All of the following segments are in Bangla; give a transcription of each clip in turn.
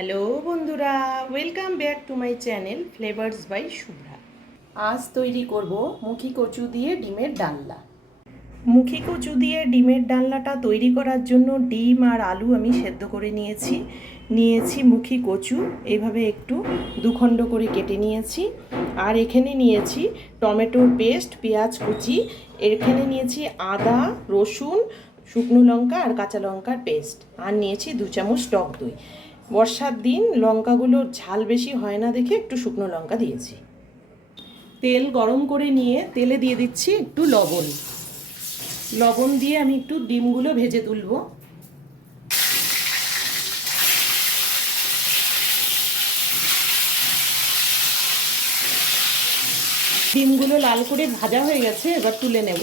হ্যালো বন্ধুরা, welcome back to my channel flavours by Shubhra. আজ তৈরি করব মুখী কচু দিয়ে ডিমের ডালনা। মুখী কচু দিয়ে ডিমের ডালনাটা তৈরি করার জন্য ডিম আর আলু আমি সেদ্ধ করে নিয়েছি মুখী কচু এইভাবে একটু দুখণ্ড করে কেটে নিয়েছি। আর এখানে নিয়েছি টমেটোর পেস্ট, পেঁয়াজ কুচি, এখানে নিয়েছি আদা, রসুন, শুকনো লঙ্কা আর কাঁচা লঙ্কার পেস্ট, আর নিয়েছি 2 চামচ টক দই। বর্ষার দিন লঙ্কাগুলোর ঝাল বেশি হয় না দেখে একটু শুকনো লঙ্কা দিয়েছি। তেল গরম করে নিয়ে তেলে দিয়ে দিচ্ছি একটু লবণ দিয়ে আমি একটু ডিমগুলো ভেজে তুলব। ডিমগুলো লাল করে ভাজা হয়ে গেছে, এবার তুলে নেব।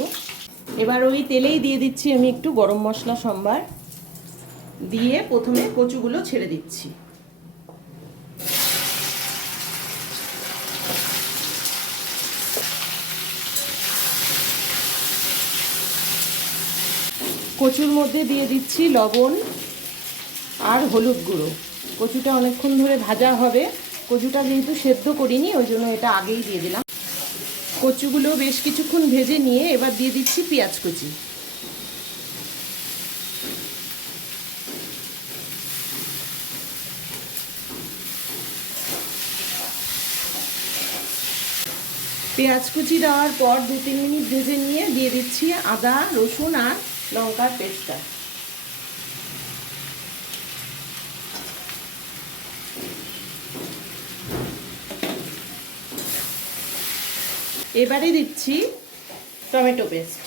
এবার ওই তেলেই দিয়ে দিচ্ছি আমি একটু গরম মশলা সম্বার, দিয়ে প্রথমে কচুগুলো ছেড়ে দিচ্ছি। কচুর মধ্যে দিয়ে দিচ্ছি লবণ আর হলুদ গুঁড়ো। কচুটা অনেকক্ষণ ধরে ভাজা হবে, কচুটা যেহেতু সেদ্ধ করিনি ওই জন্য এটা আগেই দিয়ে দিলাম। কচুগুলো বেশ কিছুক্ষণ ভেজে নিয়ে এবার দিয়ে দিচ্ছি পেঁয়াজ কুচি। পেঁয়াজ কুচি দেওয়ার পর 2-3 মিনিট ভেজে নিয়ে দিয়ে দিচ্ছি আদা, রসুন আর লঙ্কার পেস্টটা। এবারে দিচ্ছি টমেটো পেস্ট।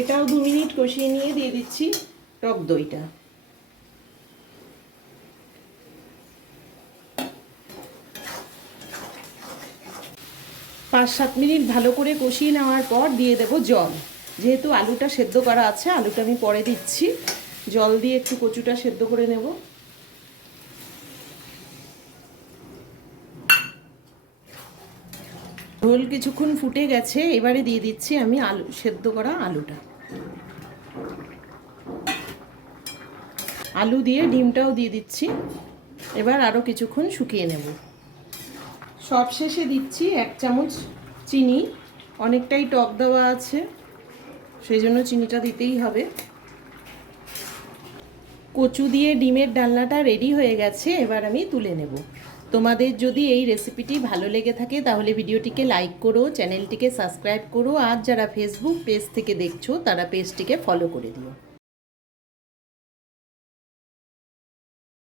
এটাও 2 মিনিট কষিয়ে নিয়ে দিয়ে দিচ্ছি টক দইটা। 5-7 মিনিট ভালো করে কষিয়ে নেওয়ার পর দিয়ে দেব জল। যেহেতু আলুটা সেদ্ধ করা আছে, আলুটা আমি পরে দিচ্ছি। জল দিয়ে একটু কচুটা সেদ্ধ করে নেব। ঝোল কিছুক্ষণ ফুটে গেছে, এবারে দিয়ে দিচ্ছি আমি সেদ্ধ করা আলুটা। আলু দিয়ে ডিমটাও দিয়ে দিচ্ছি। এবার আরও কিছুক্ষণ শুকিয়ে নেব। সবশেষে দিচ্ছি 1 চামচ চিনি। অনেকটাই টক দেওয়া আছে, সেই জন্য চিনিটা দিতেই হবে। কচু দিয়ে ডিমের ডালনাটা রেডি হয়ে গেছে, এবার আমি তুলে নেব। তোমাদের যদি এই রেসিপিটি ভালো লেগে থাকে তাহলে ভিডিওটিকে লাইক করো, চ্যানেলটিকে সাবস্ক্রাইব করো, আর যারা ফেসবুক পেজ থেকে দেখছো তারা পেজটিকে ফলো করে দিও।